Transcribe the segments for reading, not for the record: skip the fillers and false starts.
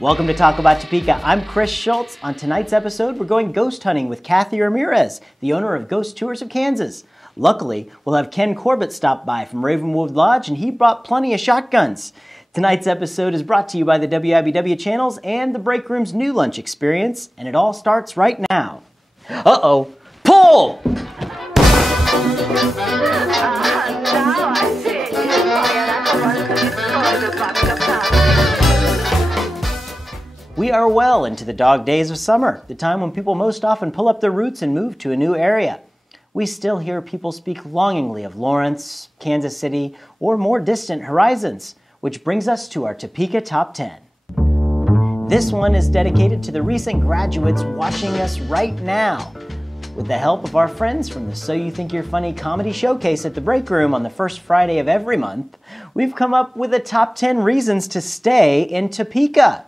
Welcome to Talk About Topeka. I'm Chris Schultz. On tonight's episode, we're going ghost hunting with Cathy Ramirez, the owner of Ghost Tours of Kansas. Luckily, we'll have Ken Corbet stop by from Ravenwood Lodge, and he brought plenty of shotguns. Tonight's episode is brought to you by the WIBW channels and the Break Room's new lunch experience, and it all starts right now. Uh-oh. Pull! We are well into the dog days of summer, the time when people most often pull up their roots and move to a new area. We still hear people speak longingly of Lawrence, Kansas City, or more distant horizons, which brings us to our Topeka Top 10. This one is dedicated to the recent graduates watching us right now. With the help of our friends from the So You Think You're Funny comedy showcase at the Break Room on the first Friday of every month, we've come up with a top 10 reasons to stay in Topeka.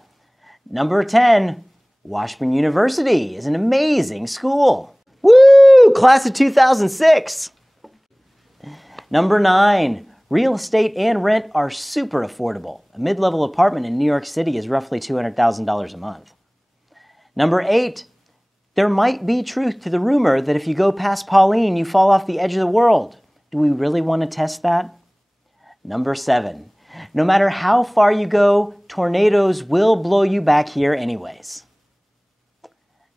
Number 10, Washburn University is an amazing school. Woo! Class of 2006. Number 9, real estate and rent are super affordable. A mid-level apartment in New York City is roughly $200,000 a month. Number 8, there might be truth to the rumor that if you go past Pauline, you fall off the edge of the world. Do we really want to test that? Number 7, no matter how far you go, tornadoes will blow you back here anyways.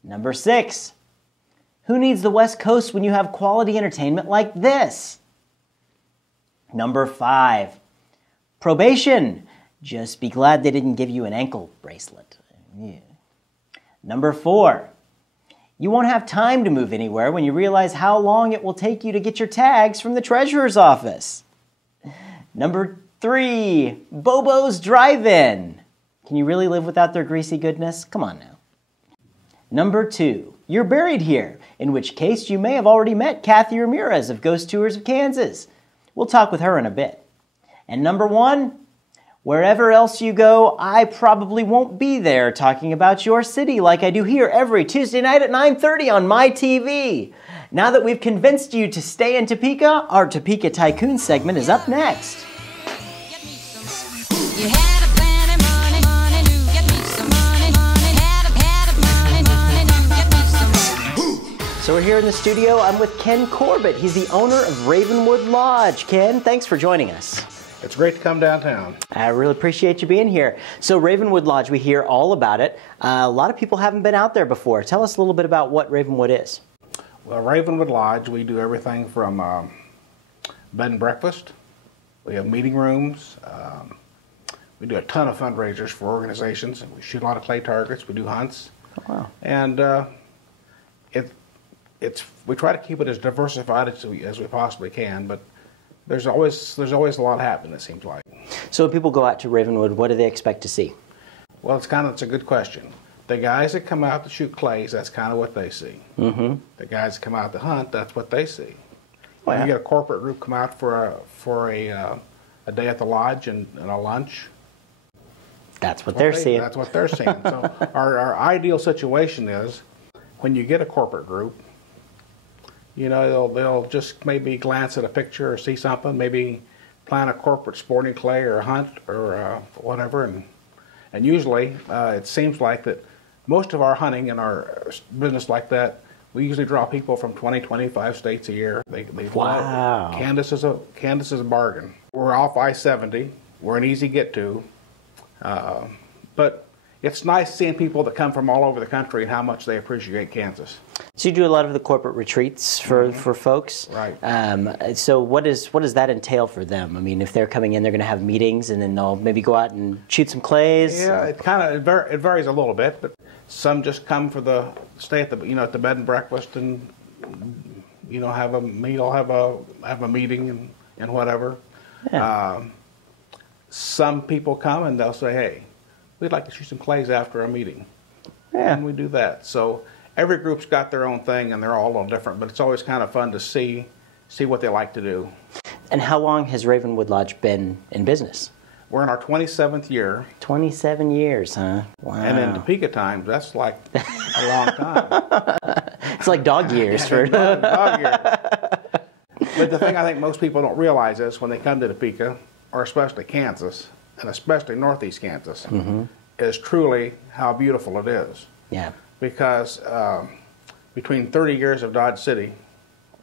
Number 6, who needs the West Coast when you have quality entertainment like this? Number 5, probation. Just be glad they didn't give you an ankle bracelet. Yeah. Number 4, you won't have time to move anywhere when you realize how long it will take you to get your tags from the treasurer's office. Number 3, Bobo's Drive-In. Can you really live without their greasy goodness? Come on now. Number 2, you're buried here, in which case you may have already met Cathy Ramirez of Ghost Tours of Kansas. We'll talk with her in a bit. And number 1, wherever else you go, I probably won't be there talking about your city like I do here every Tuesday night at 9:30 on my TV. Now that we've convinced you to stay in Topeka, our Topeka Tycoon segment is up next. You had a plenty money, money, to get me some money, money, had a money, money, to get me some money. So we're here in the studio. I'm with Ken Corbet. He's the owner of Ravenwood Lodge. Ken, thanks for joining us. It's great to come downtown. I really appreciate you being here. So Ravenwood Lodge, we hear all about it. A lot of people haven't been out there before. Tell us a little bit about what Ravenwood is. Well, Ravenwood Lodge, we do everything from bed and breakfast. We have meeting rooms. We do a ton of fundraisers for organizations. We shoot a lot of clay targets. We do hunts. Oh, wow. And we try to keep it as diversified as we possibly can, but there's always a lot happening, it seems like. So when people go out to Ravenwood, what do they expect to see? Well, it's a good question. The guys that come out to shoot clays, that's kind of what they see. Mm-hmm. The guys that come out to hunt, that's what they see. Well, you get a corporate group come out for a day at the lodge and a lunch. That's what they're seeing. That's what they're seeing. So our ideal situation is when you get a corporate group, you know, they'll just maybe glance at a picture or see something, maybe plan a corporate sporting clay or a hunt or whatever, and usually it seems like that most of our hunting and our business like that, we usually draw people from 20, 25 states a year. They wow. Kansas is a bargain. We're off I-70. We're an easy get to, but it's nice seeing people that come from all over the country and how much they appreciate Kansas. So you do a lot of the corporate retreats for folks. Right. So what does that entail for them? I mean, if they're coming in, they're going to have meetings, and then they'll maybe go out and shoot some clays. Yeah, it varies a little bit, but some just come for stay at the bed and breakfast and have a meal, have a meeting and whatever. Yeah. Some people come and they'll say, "Hey, we'd like to shoot some clays after a meeting." Yeah. And we do that. So every group's got their own thing, and they're all a little different, but it's always kind of fun to see what they like to do. And how long has Ravenwood Lodge been in business? We're in our 27th year. 27 years, huh? Wow. And in Topeka times, that's like a long time. It's like dog years. For dog years. But the thing I think most people don't realize is when they come to Topeka, or especially Kansas, and especially northeast Kansas, is truly how beautiful it is. Yeah. Because between 30 years of Dodge City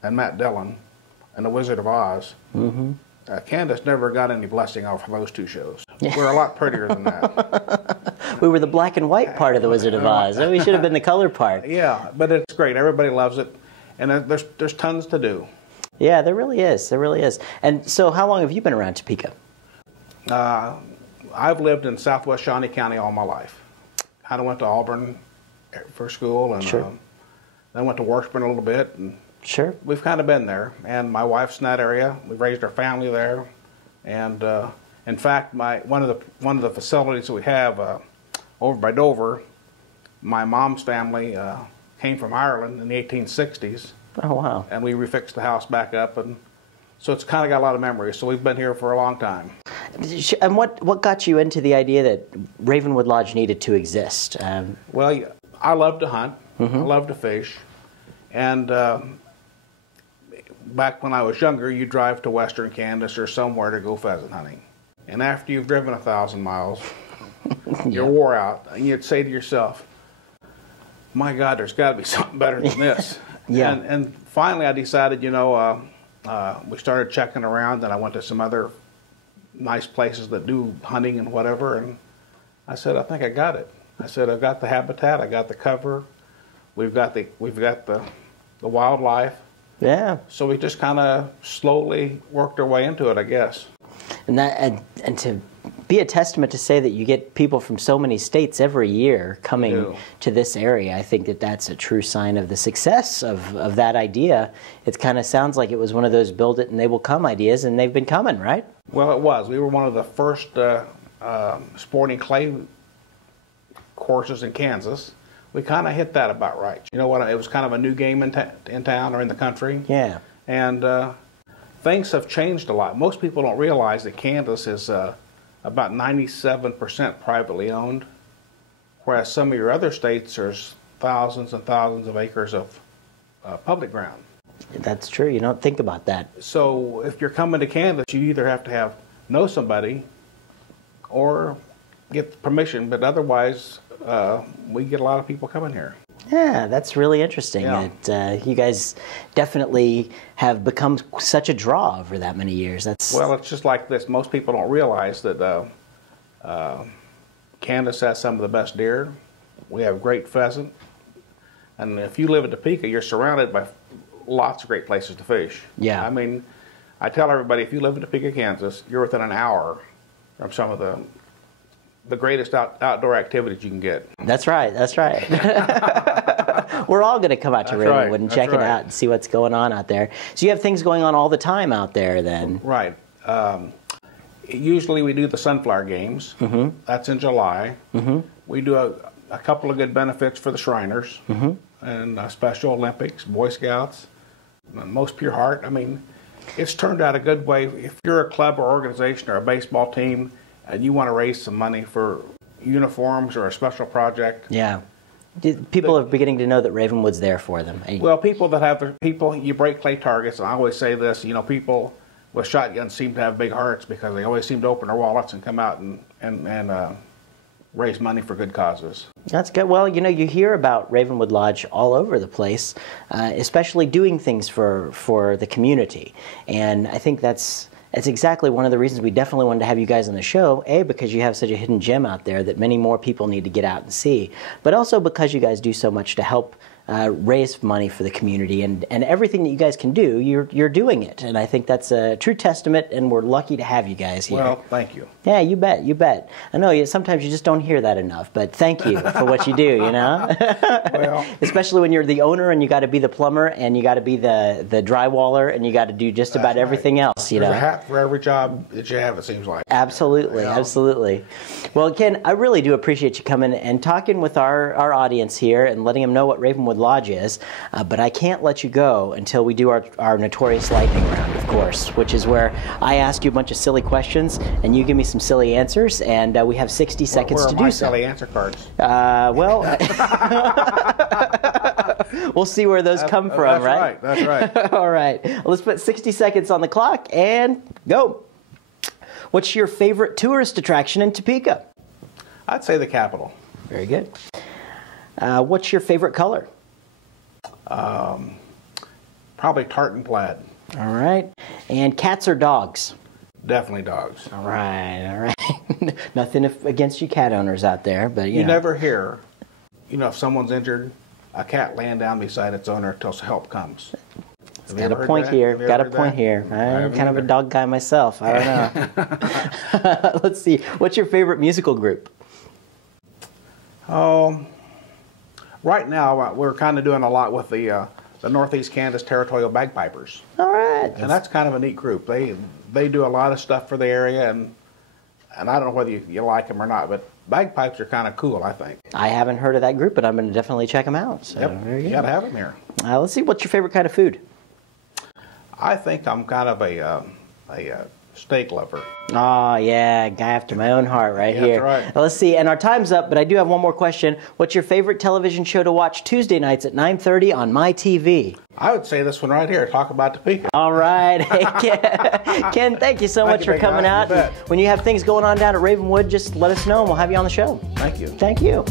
and Matt Dillon and The Wizard of Oz, Candace never got any blessing off of those two shows. We're a lot prettier than that. We were the black and white part of The Wizard of Oz. We should have been the color part. Yeah, but it's great. Everybody loves it. And there's tons to do. Yeah, there really is. There really is. And so how long have you been around Topeka? I've lived in southwest Shawnee County all my life. I went to Auburn for school, and then went to Washburn a little bit. And sure. We've kind of been there. And my wife's in that area. We raised our family there. And in fact, one of the facilities that we have over by Dover, my mom's family came from Ireland in the 1860s. Oh, wow. And we refixed the house back up, and so it's kind of got a lot of memories. So we've been here for a long time. And what got you into the idea that Ravenwood Lodge needed to exist? Well, I love to hunt. I love to fish. And back when I was younger, you drive to western Kansas or somewhere to go pheasant hunting. And after you've driven 1,000 miles, you're wore out, and you'd say to yourself, my God, there's got to be something better than this. And finally I decided, we started checking around, and I went to some other nice places that do hunting and whatever, and I said, I think I got it. I said, I've got the habitat, I got the cover, we've got the wildlife. Yeah. So we just kind of slowly worked our way into it, I guess. And to be a testament to say that you get people from so many states every year coming to this area, I think that that's a true sign of the success of that idea. It kind of sounds like it was one of those build it and they will come ideas, and they've been coming, right? Well, it was. We were one of the first sporting clay courses in Kansas. We kind of hit that about right. You know what? It was kind of a new game in town or in the country. Yeah. And things have changed a lot. Most people don't realize that Kansas is about 97% privately owned, whereas some of your other states, there's thousands and thousands of acres of public ground. That's true. You don't think about that. So if you're coming to Kansas, you either have to know somebody or get permission, but otherwise we get a lot of people coming here. Yeah, that's really interesting. Yeah. You guys definitely have become such a draw over that many years. Well, it's just like this. Most people don't realize that Kansas has some of the best deer. We have great pheasant. And if you live in Topeka, you're surrounded by lots of great places to fish. Yeah. I mean, I tell everybody, if you live in Topeka, Kansas, you're within an hour from some of the greatest outdoor activities you can get. That's right. That's right. We're all going to come out to Ravenwood and check it out and see what's going on out there. So you have things going on all the time out there then? Right. Usually we do the sunflower games. That's in July. We do a couple of good benefits for the Shriners and Special Olympics, Boy Scouts, Most Pure Heart. I mean, it's turned out a good way. If you're a club or organization or a baseball team and you want to raise some money for uniforms or a special project. Yeah. People are beginning to know that Ravenwood's there for them. Well, you break clay targets, and I always say this, people with shotguns seem to have big hearts because they always seem to open their wallets and come out and raise money for good causes. That's good. Well, you hear about Ravenwood Lodge all over the place, especially doing things for the community. And I think that's exactly one of the reasons we definitely wanted to have you guys on the show. A, because you have such a hidden gem out there that many more people need to get out and see, but also because you guys do so much to help raise money for the community, and everything that you guys can do, you're doing it. And I think that's a true testament, and we're lucky to have you guys here. Well, thank you. Yeah, you bet, you bet. I know sometimes you just don't hear that enough, but thank you for what you do, Well, especially when you're the owner and you got to be the plumber and you got to be the drywaller and you got to do just about everything else, There's a hat for every job that you have, it seems like. Absolutely, absolutely. Well, Ken, I really do appreciate you coming and talking with our audience here and letting them know what Ravenwood Lodge is, but I can't let you go until we do our notorious lightning round, of course, which is where I ask you a bunch of silly questions and you give me some silly answers, and we have 60 seconds to do so. Silly answer cards? Well, we'll see where those come from, right? That's right. All right. Well, let's put 60 seconds on the clock and go. What's your favorite tourist attraction in Topeka? I'd say the Capitol. Very good. What's your favorite color? Probably tartan plaid. All right. And cats or dogs? Definitely dogs. All right, all right. Nothing against you cat owners out there, but you never hear, if someone's injured, a cat laying down beside its owner until help comes. Got a point here. Got a point here. I'm kind of a dog guy myself. I don't know. Let's see. What's your favorite musical group? Oh, right now we're kind of doing a lot with the Northeast Kansas Territorial Bagpipers. All right. And that's kind of a neat group. They do a lot of stuff for the area, and I don't know whether you like them or not, but bagpipes are kind of cool, I think. I haven't heard of that group, but I'm going to definitely check them out. So, yep, you got to have them here. Let's see. What's your favorite kind of food? I think I'm kind of a steak lover. Oh, yeah, guy after my own heart right here. That's right. Well, let's see, and our time's up, but I do have one more question. What's your favorite television show to watch Tuesday nights at 9:30 on MyTV? I would say this one right here, Talk About Topeka. All right. Hey, Ken, thank you so much for coming out. When you have things going on down at Ravenwood, just let us know and we'll have you on the show. Thank you. Thank you.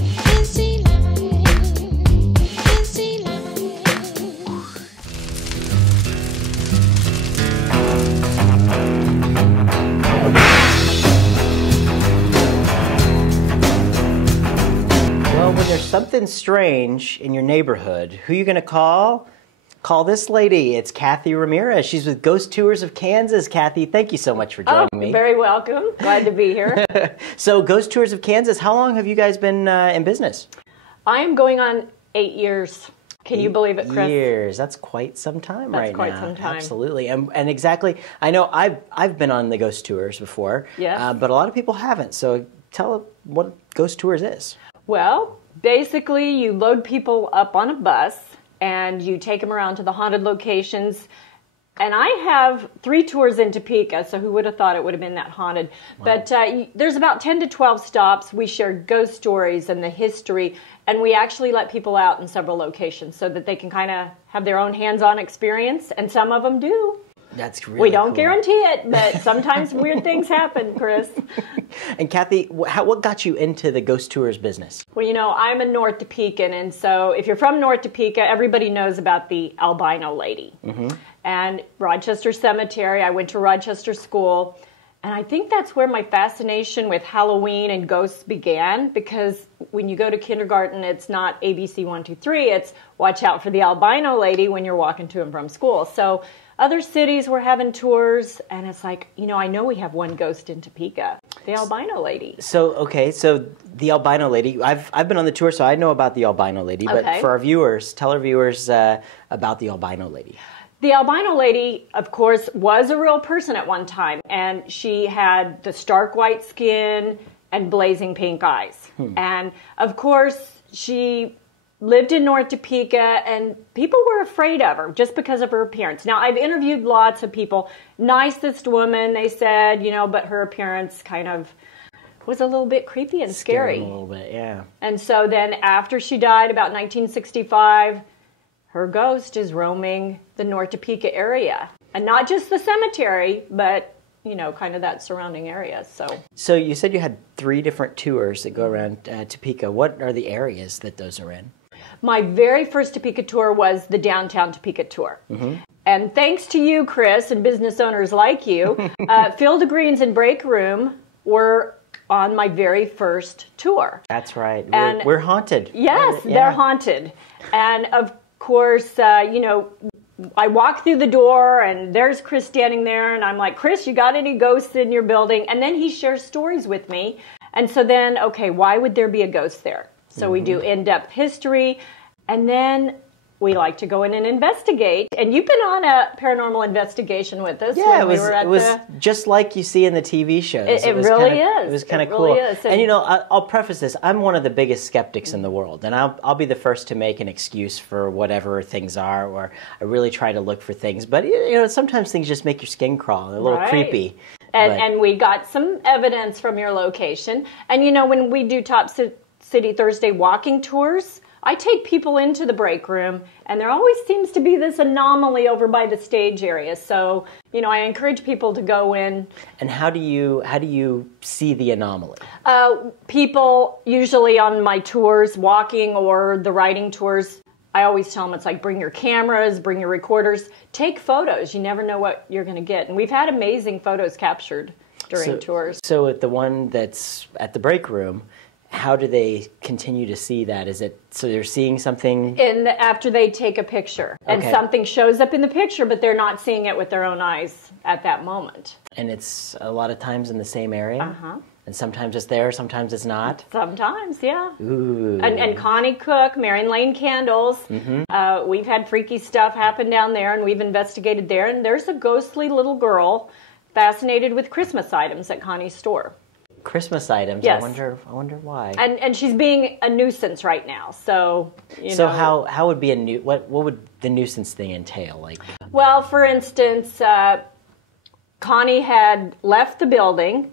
When there's something strange in your neighborhood, who are you going to call? Call this lady. It's Cathy Ramirez. She's with Ghost Tours of Kansas. Cathy, thank you so much for joining me. Very welcome. Glad to be here. So, Ghost Tours of Kansas, how long have you guys been in business? I am going on 8 years. Can you believe it, Chris? 8 years. That's quite some time right now. That's quite some time. Absolutely. And exactly, I know I've been on the Ghost Tours before, yes. But a lot of people haven't. So, tell what Ghost Tours is. Well, basically, you load people up on a bus and you take them around to the haunted locations. And I have 3 tours in Topeka, so who would have thought it would have been that haunted? Wow. But there's about 10 to 12 stops. We share ghost stories and the history, and we actually let people out in several locations so that they can kind of have their own hands-on experience, and some of them do. That's really We don't cool. guarantee it, but sometimes weird things happen, Chris. And Cathy, what got you into the Ghost Tours business? Well, I'm a North Topekan, and so if you're from North Topeka, everybody knows about the albino lady. Mm-hmm. And Rochester Cemetery, I went to Rochester School, and I think that's where my fascination with Halloween and ghosts began, because when you go to kindergarten, it's not ABC 1, 2, 3, it's watch out for the albino lady when you're walking to and from school. So other cities were having tours, and it's like, I know we have one ghost in Topeka, the albino lady. So the albino lady, I've been on the tour, so I know about the albino lady, but okay. For our viewers, tell our viewers about the albino lady. The albino lady, of course, was a real person at one time, and she had the stark white skin and blazing pink eyes. And, of course, she lived in North Topeka, and people were afraid of her just because of her appearance. Now, I've interviewed lots of people. Nicest woman, they said, but her appearance kind of was a little bit creepy and scary. A little bit, yeah. And so then after she died, about 1965, her ghost is roaming the North Topeka area. And not just the cemetery, but, kind of that surrounding area. So you said you had 3 different tours that go around Topeka. What are the areas that those are in? My very first Topeka tour was the downtown Topeka tour. Mm-hmm. And thanks to you, Chris, and business owners like you, Field of Greens and Break Room were on my very first tour. That's right. And we're haunted. Yes, yeah. They're haunted. And of course, I walk through the door and there's Chris standing there, and I'm like, Chris, you got any ghosts in your building? And then he shares stories with me. And so then, okay, why would there be a ghost there? So we do in-depth history, and then we like to go in and investigate. And you've been on a paranormal investigation with us. Yeah, it was just like you see in the TV shows. It really is. It was kind of cool. Really is. And I'll preface this. I'm one of the biggest skeptics in the world, and I'll be the first to make an excuse for whatever things are, or I really try to look for things. But sometimes things just make your skin crawl. They're a little creepy. And we got some evidence from your location. And when we do Top City Thursday walking tours, I take people into the break room, and there always seems to be this anomaly over by the stage area. So, I encourage people to go in. And how do you see the anomaly? People usually on my tours, walking or the riding tours, I always tell them it's like bring your cameras, bring your recorders, take photos. You never know what you're going to get. And we've had amazing photos captured during tours. So at the one that's at the break room, how do they continue to see that? Is it so they're seeing something? After they take a picture. And something shows up in the picture, but they're not seeing it with their own eyes at that moment. And it's a lot of times in the same area? Uh-huh. And sometimes it's there, sometimes it's not? Sometimes, yeah. Ooh. And Connie Cook, Marion Lane Candles. Mm-hmm. We've had freaky stuff happen down there, and we've investigated there. And there's a ghostly little girl fascinated with Christmas items at Connie's store. Christmas items? Yes. I wonder why. And she's being a nuisance right now. So, you know. How would be what would the nuisance thing entail? Like, well, for instance, Connie had left the building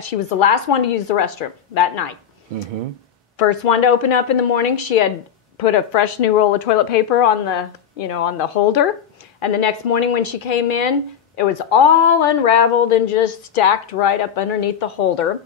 she was the last one to use the restroom that night. Mm-hmm. First one to open up in the morning. She had put a fresh new roll of toilet paper on the holder, and the next morning when she came in, it was all unraveled and just stacked right up underneath the holder.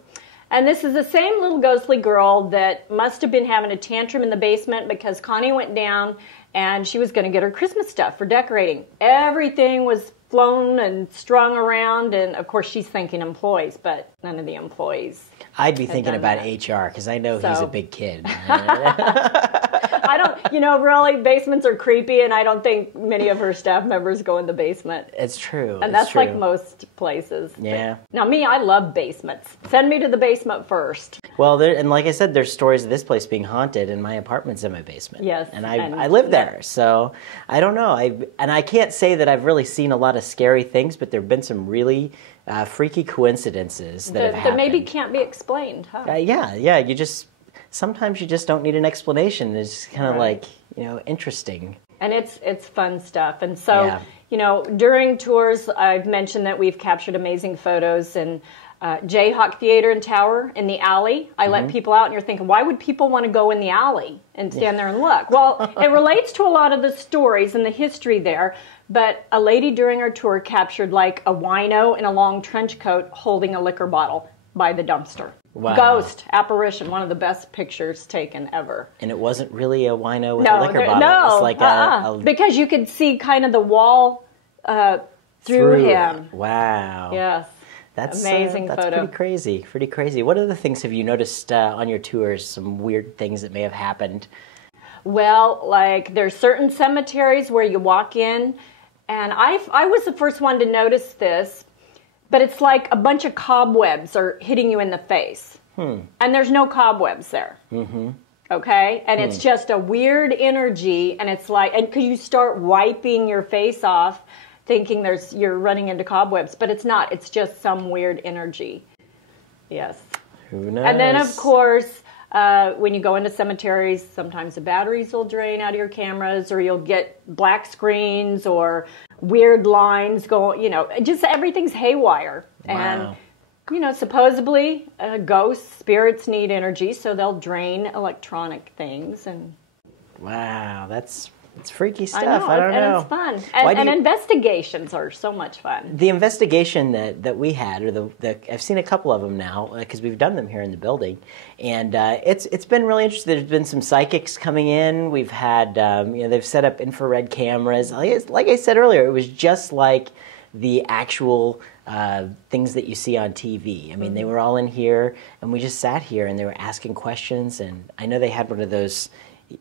And this is the same little ghostly girl that must have been having a tantrum in the basement because Connie went down and she was going to get her Christmas stuff for decorating. Everything was flown and strung around, and of course she's thinking employees, but none of the employees. I'd be thinking about HR because I know he's a big kid. I don't, really, basements are creepy, and I don't think many of her staff members go in the basement. It's true. And that's like most places. Yeah. Now, me, I love basements. Send me to the basement first. Well, and like I said, there's stories of this place being haunted, and my apartment's in my basement. Yes. And I live there, so I don't know. I can't say that I've really seen a lot of scary things, but there have been some really freaky coincidences that have happened. That maybe can't be explained, huh? Yeah. Sometimes you just don't need an explanation. It's kind of like, interesting. And it's fun stuff. And so, during tours, I've mentioned that we've captured amazing photos. And Jayhawk Theater and Tower in the alley, I let people out, and you're thinking, why would people want to go in the alley and stand there and look? Well, it relates to a lot of the stories and the history there. But a lady during our tour captured like a wino in a long trench coat holding a liquor bottle by the dumpster. Wow. Ghost, apparition, one of the best pictures taken ever. And it wasn't really a wino with a liquor bottle. No, it was like because you could see kind of the wall through him. Wow. Yes. That's amazing that's photo. Pretty crazy. What other things have you noticed on your tours, some weird things that may have happened? Well, like there's certain cemeteries where you walk in, and I was the first one to notice this, but it's like a bunch of cobwebs are hitting you in the face. And there's no cobwebs there. Mm-hmm. Okay? And it's just a weird energy, and it's like, and because you start wiping your face off, thinking you're running into cobwebs, but it's not. It's just some weird energy. Yes. Who knows? And then, of course, when you go into cemeteries, sometimes the batteries will drain out of your cameras, or you'll get black screens or weird lines going, just everything's haywire. Wow. And, supposedly ghosts, spirits need energy, so they'll drain electronic things. And wow, it's freaky stuff. I don't know. And it's fun. And investigations are so much fun. The investigation that we had, or I've seen a couple of them now because we've done them here in the building, and it's been really interesting. There's been some psychics coming in. We've had they've set up infrared cameras. Like I said earlier, it was just like the actual things that you see on TV. I mean, they were all in here, and we just sat here, and they were asking questions. And I know they had one of those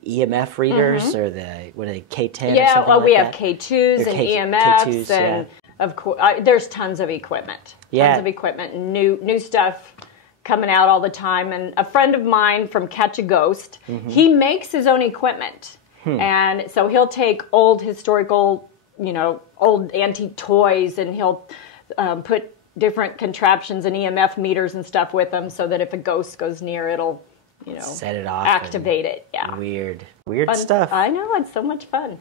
EMF readers, or the K10. Yeah, or something well, we like have that. K2s and EMFs, and of course, there's tons of equipment. Yeah. Tons of equipment, and new stuff coming out all the time. And a friend of mine from Catch a Ghost, he makes his own equipment, and so he'll take old historical, old antique toys, and he'll put different contraptions and EMF meters and stuff with them, so that if a ghost goes near, it'll set it off, activate it. Yeah, weird fun stuff. I know, it's so much fun.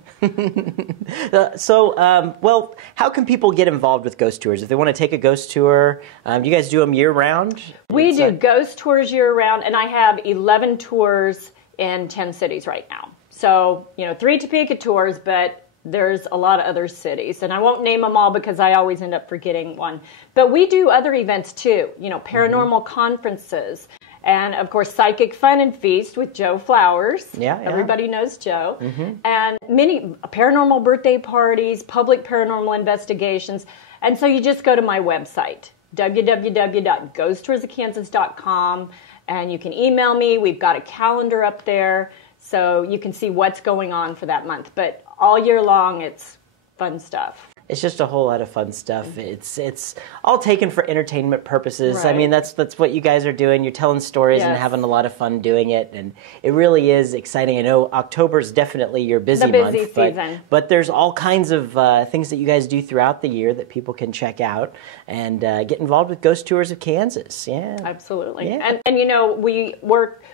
Well, how can people get involved with ghost tours if they want to take a ghost tour? Do you guys do them year round? We do ghost tours year round, and I have 11 tours in 10 cities right now. So 3 Topeka tours, but there's a lot of other cities, and I won't name them all because I always end up forgetting one. But we do other events too, paranormal conferences, and of course Psychic Fun and Feast with Joe Flowers. Yeah. Everybody knows Joe. And many paranormal birthday parties, public paranormal investigations. And so you just go to my website, www.ghosttoursofkansas.com, and you can email me. We've got a calendar up there, so you can see what's going on for that month. But all year long, it's fun stuff. It's just a whole lot of fun stuff. It's all taken for entertainment purposes. Right. I mean, that's what you guys are doing. You're telling stories and having a lot of fun doing it, and it really is exciting. I know October's definitely your busy month. The busy season. But there's all kinds of things that you guys do throughout the year that people can check out and get involved with Ghost Tours of Kansas. Yeah, Absolutely. Yeah. And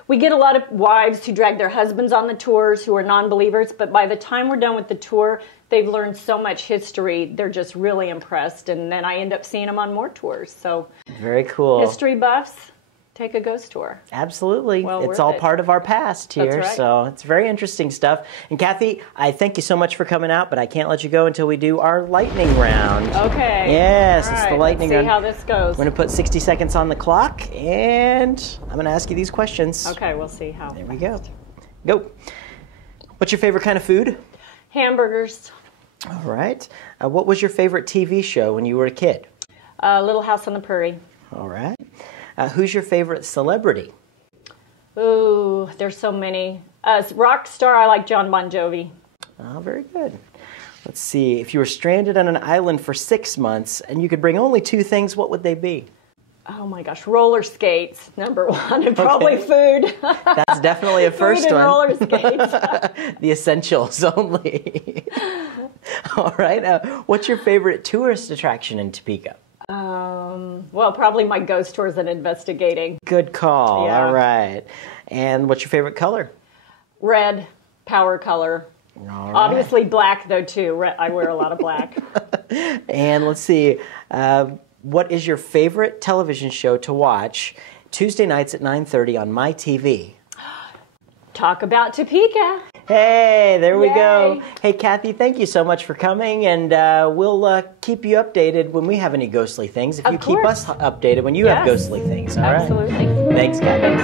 we get a lot of wives who drag their husbands on the tours who are non-believers, but by the time we're done with the tour, they've learned so much history, they're just really impressed, and then I end up seeing them on more tours. So, very cool. History buffs, take a ghost tour. Absolutely. Well it's all part of our past here, That's right. so it's very interesting stuff. And Cathy, I thank you so much for coming out, but I can't let you go until we do our lightning round. Okay. Yes, All it's right, the lightning let's see round. how this goes. I'm going to put 60 seconds on the clock, and I'm going to ask you these questions. Okay, we'll see how. There we go. Go. What's your favorite kind of food? Hamburgers. All right. What was your favorite TV show when you were a kid? Little House on the Prairie. All right. Who's your favorite celebrity? Ooh, there's so many. Rock star, I like John Bon Jovi. Oh, very good. Let's see. If you were stranded on an island for 6 months and you could bring only 2 things, what would they be? Oh my gosh, roller skates, number one, and probably food. That's definitely a first Food and one. roller skates. The essentials only. All right. What's your favorite tourist attraction in Topeka? Well, probably my ghost tours and investigating. Good call. Yeah. All right. And what's your favorite color? Red, power color. All right. Obviously black, though, too. I wear a lot of black. And let's see. What is your favorite television show to watch Tuesday nights at 9:30 on my TV? Talk about Topeka. Hey, there we Yay. go. Hey, Cathy, thank you so much for coming, and we'll keep you updated when we have any ghostly things. If Of you keep course. us updated when you have Yes. ghostly things, all right? Absolutely. Thanks, Cathy.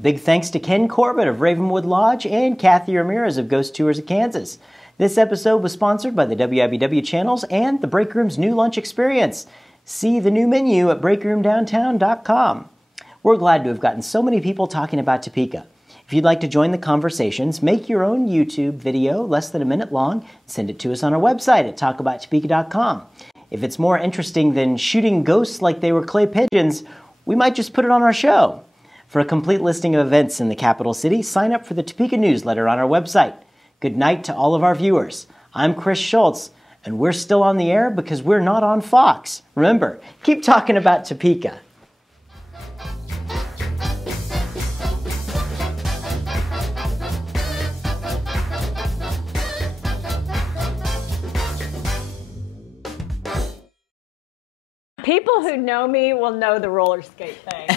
Big thanks to Ken Corbet of Ravenwood Lodge and Cathy Ramirez of Ghost Tours of Kansas. This episode was sponsored by the WIBW channels and the Break Room's new lunch experience. See the new menu at breakroomdowntown.com. We're glad to have gotten so many people talking about Topeka. If you'd like to join the conversations, make your own YouTube video, less than a minute long, and send it to us on our website at talkabouttopeka.com. If it's more interesting than shooting ghosts like they were clay pigeons, we might just put it on our show. For a complete listing of events in the capital city, sign up for the Topeka newsletter on our website. Good night to all of our viewers. I'm Chris Schultz, and we're still on the air because we're not on Fox. Remember, keep talking about Topeka. People who know me will know the roller skate thing.